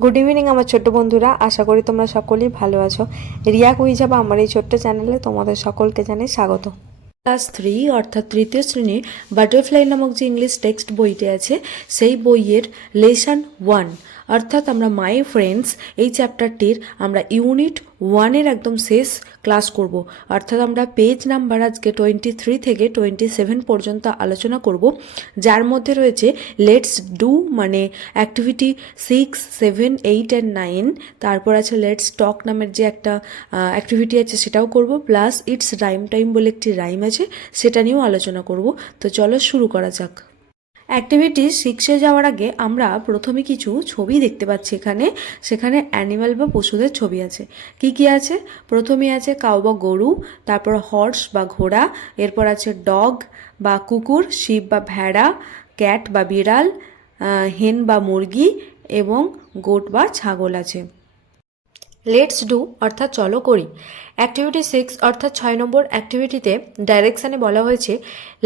Good evening আমার ছোট্ট বন্ধুরা। আশা করি তোমরা সকলেই ভালো আছো। রিয়া কুই কুইজাবা আমার এই ছোট্ট চ্যানেলে তোমাদের সকলকে জানাই স্বাগত। ক্লাস থ্রি, অর্থাৎ তৃতীয় শ্রেণির বাটারফ্লাই নামক যে ইংলিশ টেক্সট বইটি আছে, সেই বইয়ের লেসন ওয়ান অর্থাৎ আমরা মাই ফ্রেন্ডস এই চ্যাপ্টারটির আমরা ইউনিট ওয়ানের একদম শেষ ক্লাস করব। অর্থাৎ আমরা পেজ নাম্বার আজকে টোয়েন্টি থ্রি থেকে টোয়েন্টি সেভেন পর্যন্ত আলোচনা করব। যার মধ্যে রয়েছে লেটস ডু মানে activity six seven eight and nine তারপর আছে লেটস টক নামের যে একটা অ্যাক্টিভিটি আছে সেটাও করব। প্লাস ইটস রাইম টাইম বলে একটি রাইম আছে, সেটা নিয়েও আলোচনা করব। তো চলো শুরু করা যাক। অ্যাক্টিভিটি সিক্সে যাওয়ার আগে আমরা প্রথমে কিছু ছবি দেখতে পাচ্ছি এখানে। সেখানে অ্যানিম্যাল বা পশুদের ছবি আছে। কি কি আছে? প্রথমে আছে কাউ বা গরু, তারপর হর্স বা ঘোড়া, এরপর আছে ডগ বা কুকুর, শিব বা ভেড়া ক্যাট বা বিড়াল হেন বা মুরগি এবং গোট বা ছাগল আছে। লেটস ডু অর্থাৎ চলো করি। অ্যাক্টিভিটি সিক্স অর্থাৎ ছয় নম্বর অ্যাক্টিভিটিতে ডাইরেকশানে বলা হয়েছে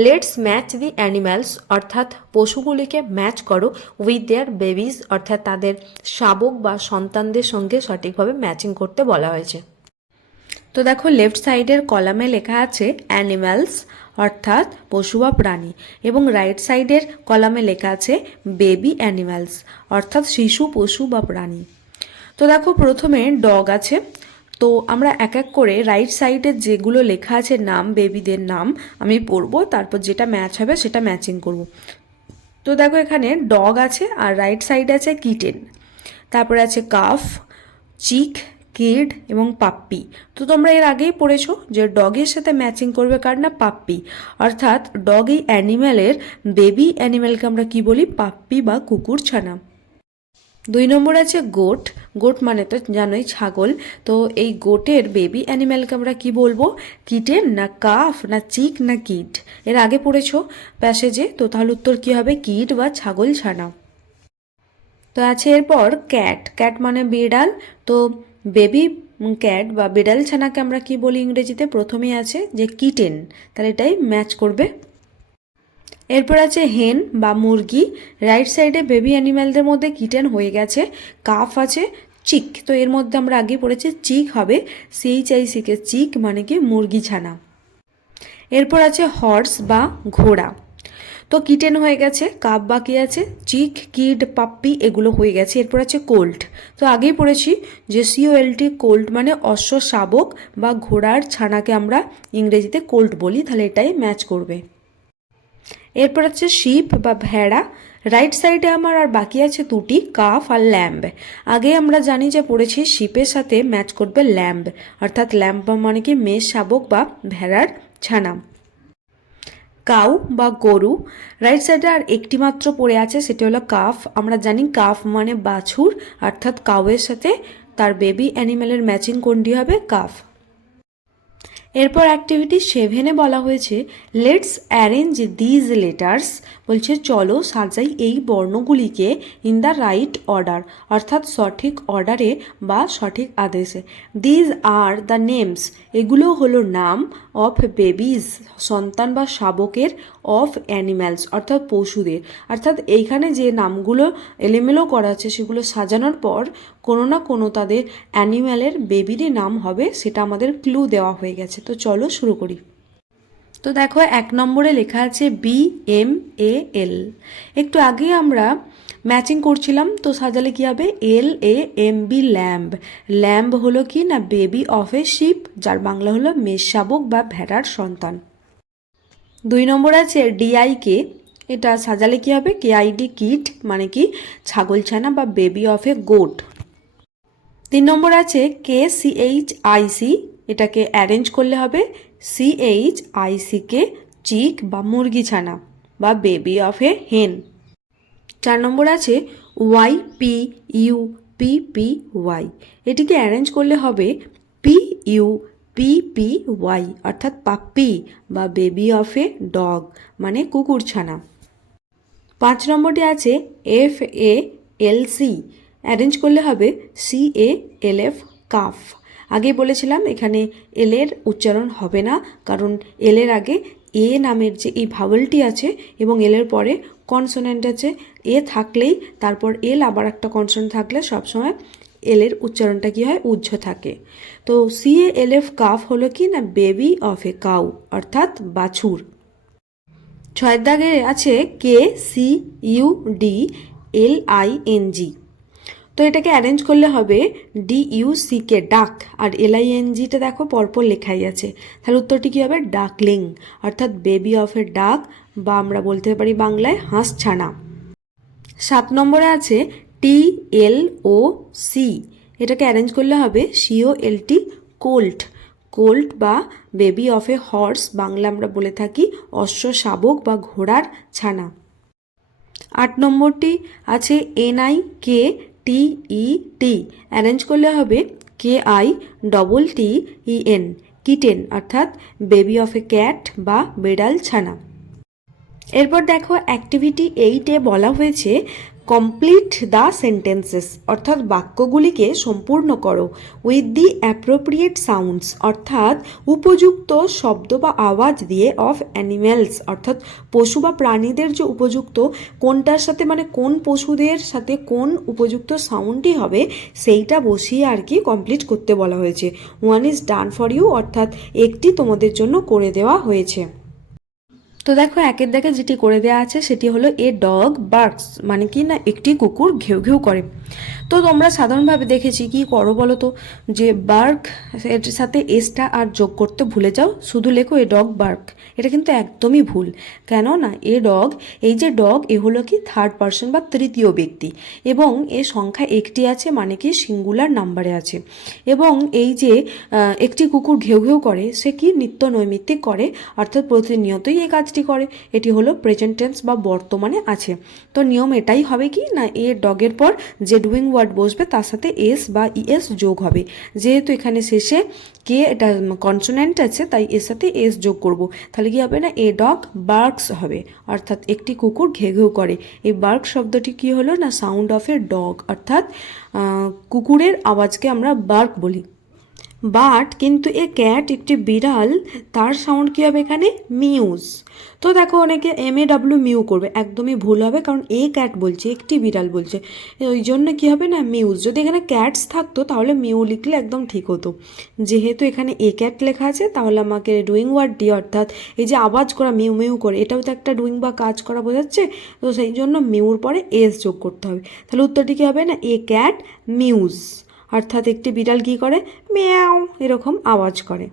লেটস ম্যাচ দি অ্যানিম্যালস অর্থাৎ পশুগুলিকে ম্যাচ করো উইথ দেয়ার বেবিজ অর্থাৎ তাদের শাবক বা সন্তানদের সঙ্গে সঠিকভাবে ম্যাচিং করতে বলা হয়েছে। তো দেখো লেফট সাইডের কলামে লেখা আছে অ্যানিম্যালস অর্থাৎ পশু বা প্রাণী। এবং রাইট সাইডের কলামে লেখা আছে বেবি অ্যানিম্যালস অর্থাৎ শিশু, পশু বা প্রাণী। তো দেখো প্রথমে ডগ আছে। তো আমরা এক এক করে রাইট সাইডে যেগুলো লেখা আছে নাম বেবিদের নাম আমি পড়ব, তারপর যেটা ম্যাচ হবে সেটা ম্যাচিং করব। তো দেখো এখানে ডগ আছে আর রাইট সাইডে আছে কিটেন তারপরে আছে কাফ চিক কিড এবং পাপ্পি তো তোমরা এর আগেই পড়েছো যে ডগের সাথে ম্যাচিং করবে কার না? পাপ্পি অর্থাৎ ডগ অ্যানিম্যালের বেবি অ্যানিম্যালকে আমরা কি বলি? পাপ্পি বা কুকুর ছানা। দুই নম্বর আছে গোট গোট মানে তো জানোই ছাগল। তো এই গোটের বেবি অ্যানিম্যালকে আমরা কি বলব? কিটেন না কাফ না চিক, না কিট? এর আগে পড়েছো প্যাসেজে তো তাহলে উত্তর কি হবে? কিট বা ছাগল ছানা। তো আছে এরপর ক্যাট ক্যাট মানে বিড়াল। তো বেবি ক্যাট বা বিড়াল ছানাকে আমরা কি বলি ইংরেজিতে? প্রথমেই আছে যে কিটেন তাহলে এটাই ম্যাচ করবে। এরপর আছে হেন বা মুরগি। রাইট সাইডে বেবি অ্যানিম্যালদের মধ্যে কিটেন হয়ে গেছে কাফ আছে চিক তো এর মধ্যে আমরা আগে পড়েছি চিক হবে সিএইচ আই সিকে চিক মানে কি মুরগি ছানা। এরপর আছে হর্স বা ঘোড়া। তো কিটেন হয়ে গেছে কাপ বাকি আছে চিক কিড পাপ্পি এগুলো হয়ে গেছে। এরপর আছে কোল্ট তো আগেই পড়েছি যে সিওএলটি কোল্ট মানে অশ্ব শাবক বা ঘোড়ার ছানাকে আমরা ইংরেজিতে কোল্ট বলি, তাহলে এটাই ম্যাচ করবে। এরপর হচ্ছে শিপ বা ভেড়া। রাইট সাইডে আমার আর বাকি আছে দুটি কাফ আর ল্যাম্ব আগে আমরা জানি যে পড়েছি শিপের সাথে ম্যাচ করবে ল্যাম্ব অর্থাৎ ল্যাম্ব মানে কি মেষ, শাবক বা ভেড়ার ছানা। কাউ বা গরু। রাইট সাইডে আর একটি মাত্র পড়ে আছে, সেটি হলো কাফ আমরা জানি কাফ মানে বাছুর, অর্থাৎ কাউয়ের সাথে তার বেবি অ্যানিম্যালের ম্যাচিং কোনটি হবে? কাফ এরপর অ্যাক্টিভিটি সেভেনে বলা হয়েছে লেটস অ্যারেঞ্জ দিজ লেটার্স বলছে, চলো সাজাই এই বর্ণগুলিকে ইন দ্য রাইট অর্ডার অর্থাৎ সঠিক অর্ডারে বা সঠিক আদেশে। দিজ আর দ্য নেমস এগুলো হলো নাম অফ বেবিজ সন্তান বা শাবকের অফ অ্যানিম্যালস অর্থাৎ পশুদের। অর্থাৎ এইখানে যে নামগুলো এলোমেলো করা আছে, সেগুলো সাজানোর পর কোনো না কোনো তাদের অ্যানিম্যালের বেবিরই নাম হবে, সেটা আমাদের ক্লু দেওয়া হয়ে গেছে। তো চলো শুরু করি। তো দেখো, এক নম্বরে লেখা আছে বি এম এ এল একটু আগে আমরা ম্যাচিং করছিলাম, তো সাজালে কি হবে? L A M B lamb lamb হলো কি না বেবি অফ এ শিপ যার বাংলা হলো মেষ শাবক বা ভেড়ার সন্তান। দুই নম্বর আছে ডিআইকে এটা সাজালে কি হবে? কেআইডি কিট মানে কি? ছাগলছানা বা বেবি অফ এ গোট তিন নম্বর আছে কে সিএইচ আইসি এটাকে অ্যারেঞ্জ করলে হবে সি সিএইচ আইসিকে চিক বা মুরগি ছানা বা বেবি অফ এ হেন চার নম্বর আছে Y P U P P Y এটিকে অ্যারেঞ্জ করলে হবে P U P P Y অর্থাৎ পাপ্পি বা বেবি অফ এ ডগ মানে কুকুর ছানা। পাঁচ নম্বরটি আছে F A L C arrange করলে হবে C A L F calf আগে বলেছিলাম, এখানে এলের উচ্চারণ হবে না, কারণ এলের আগে এ নামের যে এই ভাওয়েলটি আছে এবং এলের পরে কনসোনেন্ট আছে এ থাকলেই তারপর এল আবার একটা কনসোনেন্ট থাকলে সবসময় এল এর উচ্চারণটা কি হয়? উজ্জ্ব থাকে। তো C A L F calf হলো কি না? বেবি অফ এ কাউ, অর্থাৎ বাছুর। ছয়ের দাগে আছে K, C, U, D, L, I, N, G. তো এটাকে অ্যারেঞ্জ করলে হবে ডি ইউ সি কে ডাক। আর এল, আই, এন জিটা দেখো পরপর লেখাই আছে। তাহলে উত্তরটি কী হবে? ডাকলিং, অর্থাৎ বেবি অফ এ ডাক, বা আমরা বলতে পারি বাংলায় হাঁস ছানা সাত নম্বরে আছে টি, এল, ও, সি। এটাকে অ্যারেঞ্জ করলে হবে C O L, T colt colt বা baby of a horse Bangla আমরা বলে থাকি অশ্ব, শাবক বা ঘোড়ার ছানা। আট নম্বরটি আছে N I K T, E, T. Arrange করলে হবে K I double T E N, kitten, অর্থাৎ বেবি অফ এ ক্যাট বা বেড়াল ছানা। এরপর দেখো অ্যাক্টিভিটি এইটে বলা হয়েছে কমপ্লিট দ্য সেন্টেন্সেস অর্থাৎ বাক্যগুলিকে সম্পূর্ণ করো উইথ দি অ্যাপ্রোপ্রিয়েট সাউন্ডস অর্থাৎ উপযুক্ত শব্দ বা আওয়াজ দিয়ে অফ অ্যানিম্যালস অর্থাৎ পশু বা প্রাণীদের যে উপযুক্ত, কোনটার সাথে মানে কোন পশুদের সাথে কোন উপযুক্ত সাউন্ডটি হবে, সেইটা বসিয়ে আর কি কমপ্লিট করতে বলা হয়েছে। One is done for you অর্থাৎ একটি তোমাদের জন্য করে দেওয়া হয়েছে। তো দেখো, একের দেখে যেটি করে দেওয়া আছে সেটি হলো এ ডগ বার্কস মানে কি না, একটি কুকুর ঘেউ ঘেউ করে। তো তোমরা সাধারণভাবে দেখেছি, কি করো বলো তো? যে বার্ক, এর সাথে এসটা আর যোগ করতে ভুলে যাও, শুধু লেখো এ ডগ বার্ক। এটা কিন্তু একদমই ভুল। কেন না, এ ডগ, এই যে ডগ, এ হলো কি থার্ড পার্সন বা তৃতীয় ব্যক্তি। এবং এ সংখ্যা একটি আছে মানে কি সিঙ্গুলার নাম্বারে আছে। এবং এই যে একটি কুকুর ঘেউ ঘেউ করে, সে কি নিত্য নৈমিত্তিক করে, অর্থাৎ প্রতিনিয়তই এই কাজটি করে। এটি হলো প্রেজেন্ট টেন্স বা বর্তমানে আছে। তো নিয়ম এটাই হবে কি না, এ ডগের পর যে ডুইং ওয়ার্ড বসবে তার সাথে এস বা ইএস যোগ হবে। যেহেতু এখানে শেষে কে এটা কনসোনেন্ট আছে, তাই এর সাথে এস যোগ করব। তাহলে কি হবে না, এ ডগ বার্কস হবে। অর্থাৎ একটি কুকুর ঘে ঘেউ করে। এই বার্ক শব্দটি কি হলো না সাউন্ড অফ এ ডগ অর্থাৎ কুকুরের আওয়াজকে আমরা বার্ক বলি। বাট কিন্তু এ ক্যাট একটি বিড়াল, তার সাউন্ড কী হবে এখানে? মিউজ। তো দেখো অনেকে এম এ ডাব্লিউ মিউ করবে, একদমই ভুল হবে কারণ এ ক্যাট বলছে, একটি বিড়াল বলছে। ওই জন্য কী হবে না? মিউজ। যদি এখানে ক্যাটস থাকতো, তাহলে মিউ লিখলে একদম ঠিক হতো। যেহেতু এখানে এ ক্যাট লেখা আছে, তাহলে আমাকে ডুইং ওয়ার্ডটি অর্থাৎ এই যে আওয়াজ করা, মিউ মিউ করে, এটাও তো একটা ডুইং বা কাজ করা বোঝাচ্ছে। তো সেই জন্য মিউর পরে এস যোগ করতে হবে। তাহলে উত্তরটি কী হবে না? A cat mews. অর্থাৎ একটি বিড়াল কী করে? মেয়াও এরকম আওয়াজ করে।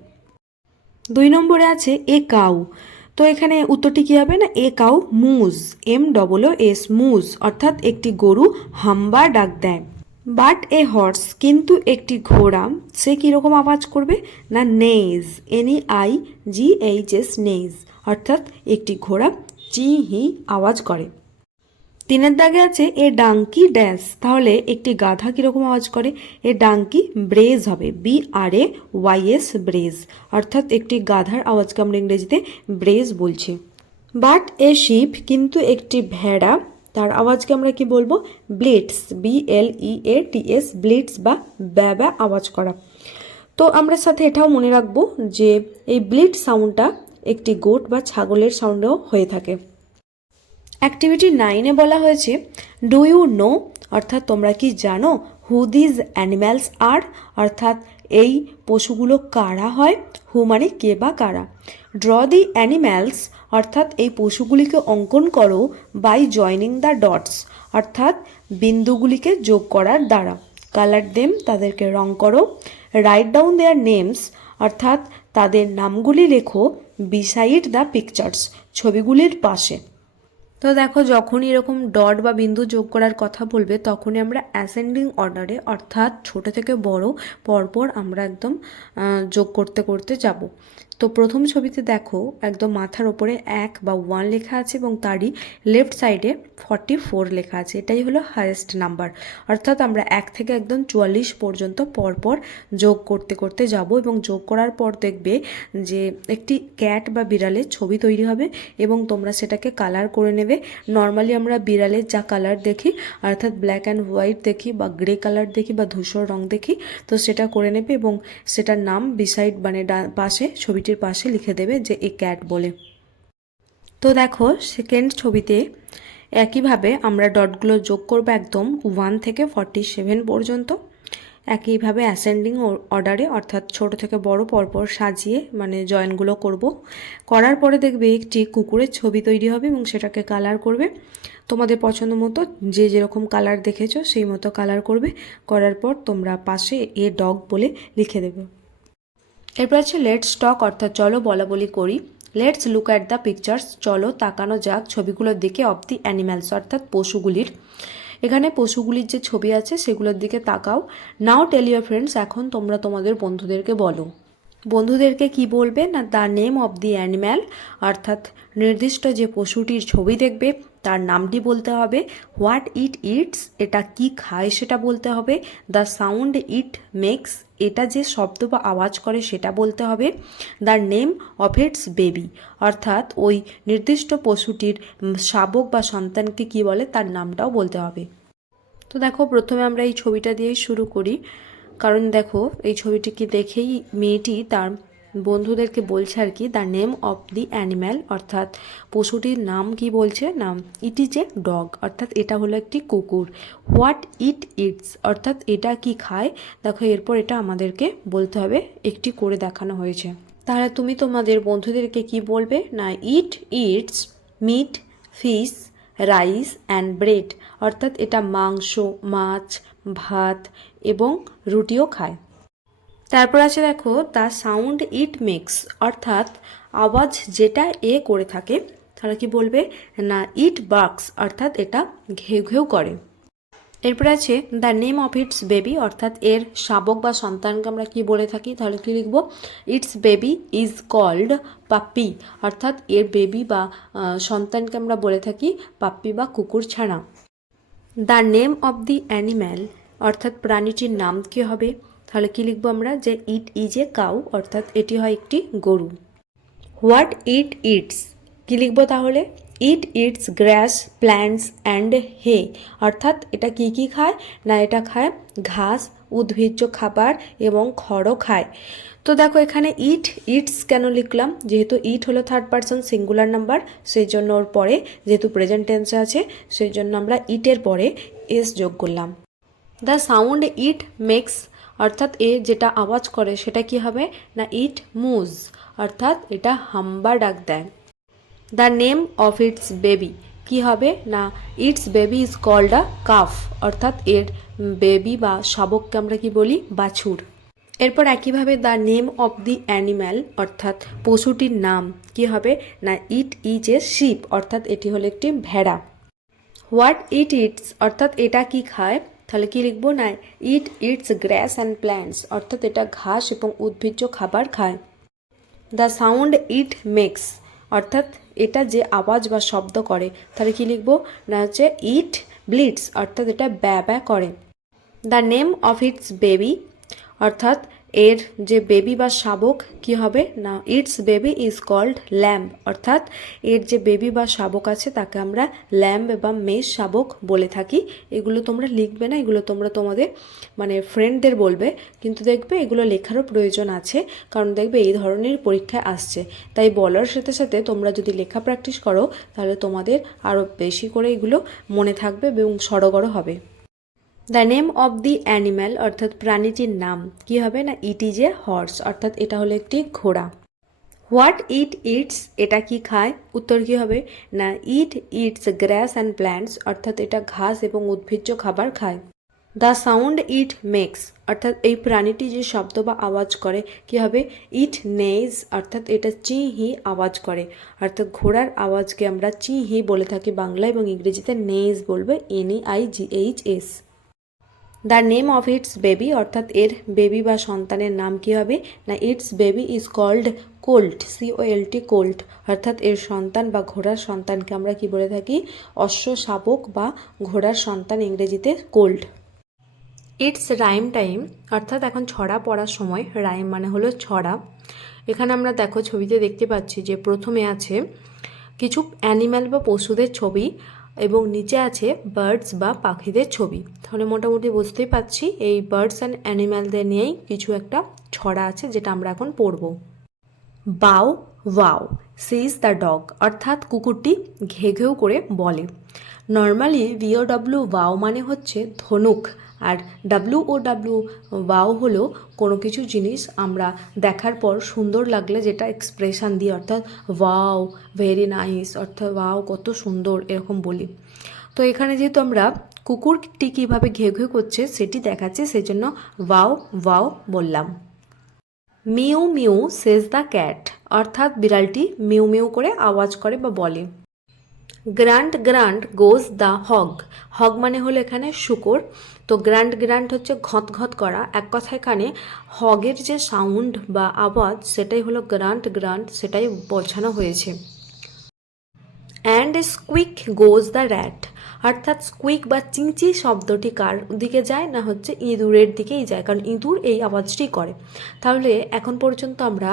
দুই নম্বরে আছে এ কাউ। তো এখানে উত্তরটি কী হবে না? A cow moos, M double S, moos. অর্থাৎ একটি গরু হাম্বা ডাক দেয়। বাট এ হর্স, কিন্তু একটি ঘোড়া। সে কীরকম আওয়াজ করবে? না, neighs N E I G H S neighs. অর্থাৎ একটি ঘোড়া চি হি আওয়াজ করে। তিনের দাগে আছে এ ডাঙ্কি ড্যান্স। তাহলে একটি গাধা কীরকম আওয়াজ করে? এ ডাঙ্কি ব্রেজ হবে। B R A Y S brays. অর্থাৎ একটি গাধার আওয়াজকে আমরা ইংরেজিতে ব্রেজ বলছি। বাট এ শিপ কিন্তু একটি ভেড়া। তার আওয়াজকে আমরা কি বলব? Bleats. B L E A T S bleats বা ব্যাবা আওয়াজ করা। তো আমরা সাথে এটাও মনে রাখব যে এই ব্লিট সাউন্ডটা একটি গোট বা ছাগলের সাউন্ডেও হয়ে থাকে। অ্যাক্টিভিটি নাইনে বলা হয়েছে ডু ইউ নো অর্থাৎ তোমরা কি জানো? হু দিজ অ্যানিম্যালস আর অর্থাৎ এই পশুগুলো কারা হয়? হু মানে কে বা কারা? ড্র দি অ্যানিম্যালস অর্থাৎ এই পশুগুলিকে অঙ্কন করো বাই জয়নিং দ্য ডটস অর্থাৎ বিন্দুগুলিকে যোগ করার দ্বারা। কালার দেম তাদেরকে রং করো। রাইট ডাউন দেয়ার নেমস অর্থাৎ তাদের নামগুলি লেখো বিসাইড দ্য পিকচার্স ছবিগুলির পাশে। তো দেখো, যখনই এরকম ডট বা বিন্দু যোগ করার কথা বলবে, তখনই আমরা অ্যাসেন্ডিং অর্ডারে অর্থাৎ ছোট থেকে বড়, পরপর আমরা একদম যোগ করতে করতে যাব। তো প্রথম ছবিতে দেখো একদম মাথার ওপরে এক বা ওয়ান লেখা আছে এবং তারই লেফট সাইডে ফর্টি ফোর লেখা আছে। এটাই হলো হায়েস্ট নাম্বার অর্থাৎ আমরা এক থেকে একদম চুয়াল্লিশ পর্যন্ত পরপর যোগ করতে করতে যাব এবং যোগ করার পর দেখবে যে একটি ক্যাট বা বিড়ালের ছবি তৈরি হবে এবং তোমরা সেটাকে কালার করে নেবে। নর্মালি আমরা বিড়ালের যা কালার দেখি, অর্থাৎ ব্ল্যাক অ্যান্ড হোয়াইট দেখি বা গ্রে কালার দেখি বা ধূসর রং দেখি, তো সেটা করে নেবে এবং সেটার নাম বিসাইড মানে পাশে ছবিটির পাশে লিখে দেবে যে এ ক্যাট বলে। তো দেখো সেকেন্ড ছবিতে একইভাবে আমরা ডটগুলো যোগ করব একদম ওয়ান থেকে ফর্টি সেভেন পর্যন্ত। একইভাবে অ্যাসেন্ডিং অর্ডারে অর্থাৎ ছোট থেকে বড় পরপর সাজিয়ে মানে জয়েনগুলো করব। করার পরে দেখবে একটি কুকুরের ছবি তৈরি হবে এবং সেটাকে কালার করবে। তোমাদের পছন্দ মতো যে যেরকম কালার দেখেছ সেই মতো কালার করবে। করার পর তোমরা পাশে এ ডগ বলে লিখে দেবে। এরপর আছে লেটস টক অর্থাৎ চলো বলা বলি করি। Let's look at the pictures চলো তাকানো যাক ছবিগুলোর দিকে অফ দি অ্যানিম্যালস অর্থাৎ পশুগুলির। এখানে পশুগুলির যে ছবি আছে, সেগুলোর দিকে তাকাও। নাও টেল ইউর ফ্রেন্ডস এখন তোমরা তোমাদের বন্ধুদেরকে বলো। বন্ধুদেরকে কি বলবে? না the name of the animal অর্থাৎ নির্দিষ্ট যে পশুটির ছবি দেখবে, তার নামটি বলতে হবে। হোয়াট ইট ইটস এটা কি খায় সেটা বলতে হবে। দ্য সাউন্ড ইট মেক্স এটা যে শব্দ বা আওয়াজ করে সেটা বলতে হবে। The name of its baby অর্থাৎ ওই নির্দিষ্ট পশুটির শাবক বা সন্তানকে কি বলে তার নামটাও বলতে হবে। তো দেখো, প্রথমে আমরা এই ছবিটা দিয়েই শুরু করি। কারণ দেখো, এই ছবিটিকে দেখেই মেয়েটি তার বন্ধুদেরকে বলছে আর কি the name of the animal অর্থাৎ পশুটির নাম কি বলছে? নাম ইট ইজ এ ডগ অর্থাৎ এটা হলো একটি কুকুর। হোয়াট ইট ইটস অর্থাৎ এটা কি খায়? দেখো, এরপর এটা আমাদেরকে বলতে হবে, একটি করে দেখানো হয়েছে। তাহলে তুমি তোমাদের বন্ধুদেরকে কি বলবে? না it it's meat fish rice and bread অর্থাৎ এটা মাংস, মাছ, ভাত এবং রুটিও খায়। তারপর আছে দেখো দ্য সাউন্ড ইট মেক্স অর্থাৎ আওয়াজ যেটা এ করে থাকে তাহলে কি বলবে? না ইট বাক্স অর্থাৎ এটা ঘেউ ঘেউ করে। এরপর আছে the name of its baby অর্থাৎ এর শাবক বা সন্তানকে আমরা কি বলে থাকি? তাহলে কি লিখব? Its baby is called puppy অর্থাৎ এর বেবি বা সন্তানকে আমরা বলে থাকি পাপ্পি বা কুকুর ছানা the name of the animal অর্থাৎ প্রাণীটির নাম কি হবে? তাহলে কি লিখব আমরা? যে ইট ইজ এ কাউ অর্থাৎ এটি হয় একটি গরু। হোয়াট ইট ইটস কি লিখব তাহলে? It it's grass plants and hay অর্থাৎ এটা কি কি খায়? না এটা খায় ঘাস, উদ্ভিজ্জ খাবার এবং খড়ও খায়। তো দেখো এখানে ইট ইটস কেন লিখলাম? যেহেতু ইট হলো থার্ড পার্সন সিঙ্গুলার নাম্বার সেই জন্য ওর পরে যেহেতু প্রেজেন্ট টেন্সে আছে, সেই জন্য আমরা ইটের পরে এস যোগ করলাম। দ্য সাউন্ড ইট মেক্স অর্থাৎ এ যেটা আওয়াজ করে সেটা কি হবে? না ইট মুজ অর্থাৎ এটা হাম্বা ডাক দেয়। The name of its baby কি হবে? না its baby is called a calf অর্থাৎ এর বেবি বা শাবককে আমরা কি বলি? বাছুর। এরপর একইভাবে the name of the animal অর্থাৎ পশুটির নাম কি হবে? না ইট ইজ এ শিপ অর্থাৎ এটি হলো একটি ভেড়া। হোয়াট ইট ইটস অর্থাৎ এটা কি খায়? তাহলে কি লিখব না? It it's grass and plants অর্থাৎ এটা ঘাস এবং উদ্ভিজ্জ খাবার খায়। দ্য সাউন্ড ইট মেক্স অর্থাৎ এটা যে আওয়াজ বা শব্দ করে। তাহলে কি লিখব? না হচ্ছে ইট ব্লিডস অর্থাৎ এটা ব্যা ব্যা করে। The name of its baby অর্থাৎ এর যে বেবি বা শাবক কি হবে? না its baby is called lamb অর্থাৎ এর যে বেবি বা শাবক আছে, তাকে আমরা ল্যাম্ব বা মেষ শাবক বলে থাকি। এগুলো তোমরা লিখবে না, এগুলো তোমরা তোমাদের মানে ফ্রেন্ডদের বলবে। কিন্তু দেখবে এগুলো লেখারও প্রয়োজন আছে, কারণ দেখবে এই ধরনের পরীক্ষায় আসছে। তাই বলার সাথে সাথে তোমরা যদি লেখা প্র্যাকটিস করো, তাহলে তোমাদের আরও বেশি করে এগুলো মনে থাকবে এবং সড়গড় হবে। The name of the animal অর্থাৎ প্রাণীটির নাম, কি হবে না? ইট ইজ এ হর্স অর্থাৎ এটা হলো একটি ঘোড়া। হোয়াট ইট ইটস এটা কি খায়? উত্তর কি হবে? না it it's grass and plants অর্থাৎ এটা ঘাস এবং উদ্ভিজ্জ খাবার খায়। দ্য সাউন্ড ইট মেক্স অর্থাৎ এই প্রাণীটি যে শব্দ বা আওয়াজ করে, কি হবে? ইট নেজ অর্থাৎ এটা চি হি আওয়াজ করে। অর্থাৎ ঘোড়ার আওয়াজকে আমরা চি হি বলে থাকি বাংলা এবং ইংরেজিতে নেজ বলবে N I G H S the name of its baby অর্থাৎ এর বেবি বা সন্তানের নাম কি হবে? না its baby is called colt C O L T colt অর্থাৎ এর সন্তান বা ঘোড়ার সন্তানকে আমরা কি বলে থাকি? অশ্ব শাবক বা ঘোড়ার সন্তান ইংরেজিতে কোল্ড ইটস রাইম টাইম অর্থাৎ এখন ছড়া পড়ার সময় রাইম মানে হলো ছড়া। এখানে আমরা দেখো ছবিতে দেখতে পাচ্ছি যে প্রথমে আছে কিছু অ্যানিম্যাল বা পশুদের ছবি এবং নিচে আছে বার্ডস বা পাখিদের ছবি। তাহলে মোটামুটি বুঝতেই পারছি, এই বার্ডস অ্যান্ড অ্যানিম্যালদের নিয়েই কিছু একটা ছড়া আছে যেটা আমরা এখন পড়ব। Bow, wow says the dog অর্থাৎ কুকুরটি ঘে ঘেউ করে বলে। নর্মালি ভিও ডাব্লিউ ওয়াও মানে হচ্ছে ধনুক আর ডাব্লিউ ও ডাব্লিউ ওয়াও হলো কোনো কিছু জিনিস আমরা দেখার পর সুন্দর লাগলে যেটা এক্সপ্রেশন দিই অর্থাৎ ওয়াও ভেরি নাইস অর্থাৎ ওয়াও কত সুন্দর এরকম বলি। তো এখানে যেহেতু আমরা কুকুরটি কীভাবে ঘেউ ঘেউ করছে সেটি দেখাচ্ছে সেই জন্য ওয়াও ওয়াও বললাম। Mew mew says the cat অর্থাৎ বিড়ালটি মিউ মিউ করে আওয়াজ করে বা বলে। Grunt grunt goes the hog. Hog মানে হলো এখানে শুকর। তো গ্র্যান্ড গ্র্যান্ড হচ্ছে ঘত ঘত করা। এক কথা এখানে হগের যে সাউন্ড বা আওয়াজ, সেটাই হলো গ্র্যান্ড গ্র্যান্ড, সেটাই বোঝানো হয়েছে। And squeak goes the rat. অর্থাৎ স্কুইক বা চিঁচি শব্দটি কার দিকে যায় না হচ্ছে ইঁদুরের দিকেই যায়? কারণ ইঁদুর এই আওয়াজটি করে। তাহলে এখন পর্যন্ত আমরা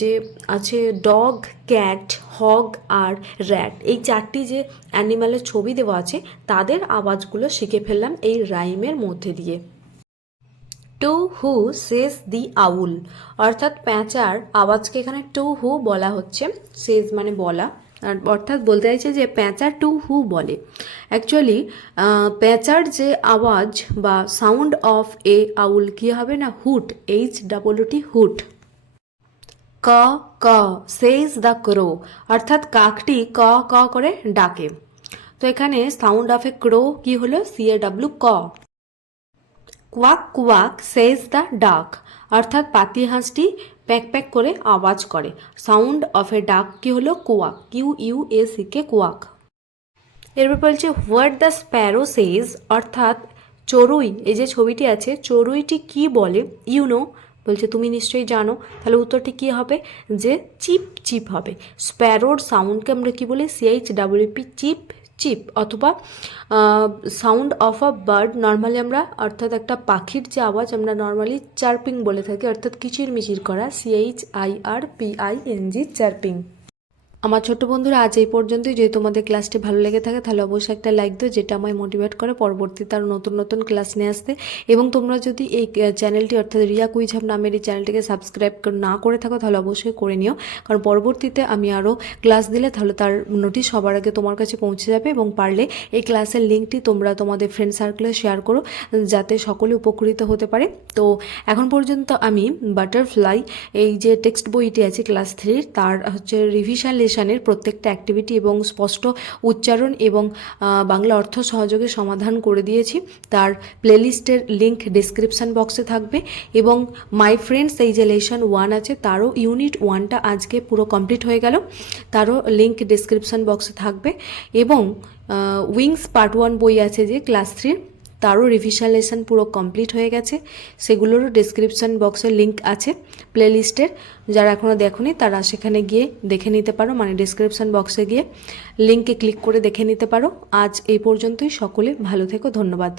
যে আছে ডগ ক্যাট হগ আর র্যাট এই চারটি যে অ্যানিম্যালের ছবি দেওয়া আছে, তাদের আওয়াজগুলো শিখে ফেললাম এই রাইমের মধ্যে দিয়ে। টু হু সেজ দি আউল অর্থাৎ প্যাঁচার আওয়াজকে এখানে টু হু বলা হচ্ছে। সেজ মানে বলা। অর্থাৎ বলতে চাইছে যে প্যাঁচা টু হু বলে। অ্যাকচুয়ালি প্যাঁচার যে আওয়াজ বা সাউন্ড অফ এ আউল কী হবে না? হুট এইচ ডাবলটি হুট ক ক সেজ দ্য ক্রো অর্থাৎ কাকটি ক ক করে ডাকে। তো এখানে সাউন্ড অফ এ ক্রো কি হলো? C A W caw. Quack quack says the duck অর্থাৎ পাতি হাঁসটি প্যাক প্যাক করে আওয়াজ করে। সাউন্ড অফ এ ডাক কি হলো? Quack Q U A C K quack. এরপর বলছে হোয়াট দ্য স্প্যারো সেজ অর্থাৎ চড়ুই, এই যে ছবিটি আছে, চড়ুইটি কি বলে? ইউ নো বলছে, তুমি নিশ্চয়ই জানো। তাহলে উত্তরটি কি হবে? যে, চিপ চিপ হবে। স্প্যারোর সাউন্ডকে আমরা কি বলি? C H W P cheep cheep অথবা sound of a bird normally আমরা, অর্থাৎ একটা পাখির যে আওয়াজ আমরা নর্মালি চার্পিং বলে থাকি, অর্থাৎ কিচির মিচির করা C H I R P I N G chirping আমার ছোট্ট বন্ধুরা, আজ এই পর্যন্তই। যদি তোমাদের ক্লাসটি ভালো লেগে থাকে, তাহলে অবশ্যই একটা লাইক দিও, যেটা আমায় মোটিভেট করে পরবর্তীতে আরও নতুন নতুন ক্লাস নিয়ে আসতে। এবং তোমরা যদি এই চ্যানেলটি অর্থাৎ রিয়া কুইঝাব নামের এই চ্যানেলটিকে সাবস্ক্রাইব না করে থাকো, তাহলে অবশ্যই করে নিও। কারণ পরবর্তীতে আমি আরও ক্লাস দিলে, তাহলে তার নোটিশ সবার আগে তোমার কাছে পৌঁছে যাবে এবং পারলে এই ক্লাসের লিঙ্কটি তোমরা তোমাদের ফ্রেন্ড সার্কেলে শেয়ার করো যাতে সকলে উপকৃত হতে পারে। তো এখন পর্যন্ত আমি বাটারফ্লাই এই যে টেক্সট বইটি আছে ক্লাস থ্রির তার হচ্ছে রিভিশন লেশনের প্রত্যেকটা অ্যাক্টিভিটি এবং স্পষ্ট উচ্চারণ এবং বাংলা অর্থ সহযোগে সমাধান করে দিয়েছি। তার প্লেলিস্টের লিঙ্ক ডিসক্রিপশান বক্সে থাকবে এবং মাই ফ্রেন্ডস এই যে লেশন ওয়ান আছে, তারও ইউনিট ওয়ানটা আজকে পুরো কমপ্লিট হয়ে গেল। তারও লিঙ্ক ডিসক্রিপশান বক্সে থাকবে এবং উইংস পার্ট ওয়ান বই আছে যে ক্লাস থ্রির তারও রিভিশন লেসন পুরো কমপ্লিট হয়ে গেছে। সেগুলোরও ডিসক্রিপশান বক্সে লিঙ্ক আছে প্লেলিস্টের যারা এখনও দেখোনি, তারা সেখানে গিয়ে দেখে নিতে পারো। মানে ডিসক্রিপশান বক্সে গিয়ে লিঙ্কে ক্লিক করে দেখে নিতে পারো। আজ এই পর্যন্তই। সকলে ভালো থেকো। ধন্যবাদ।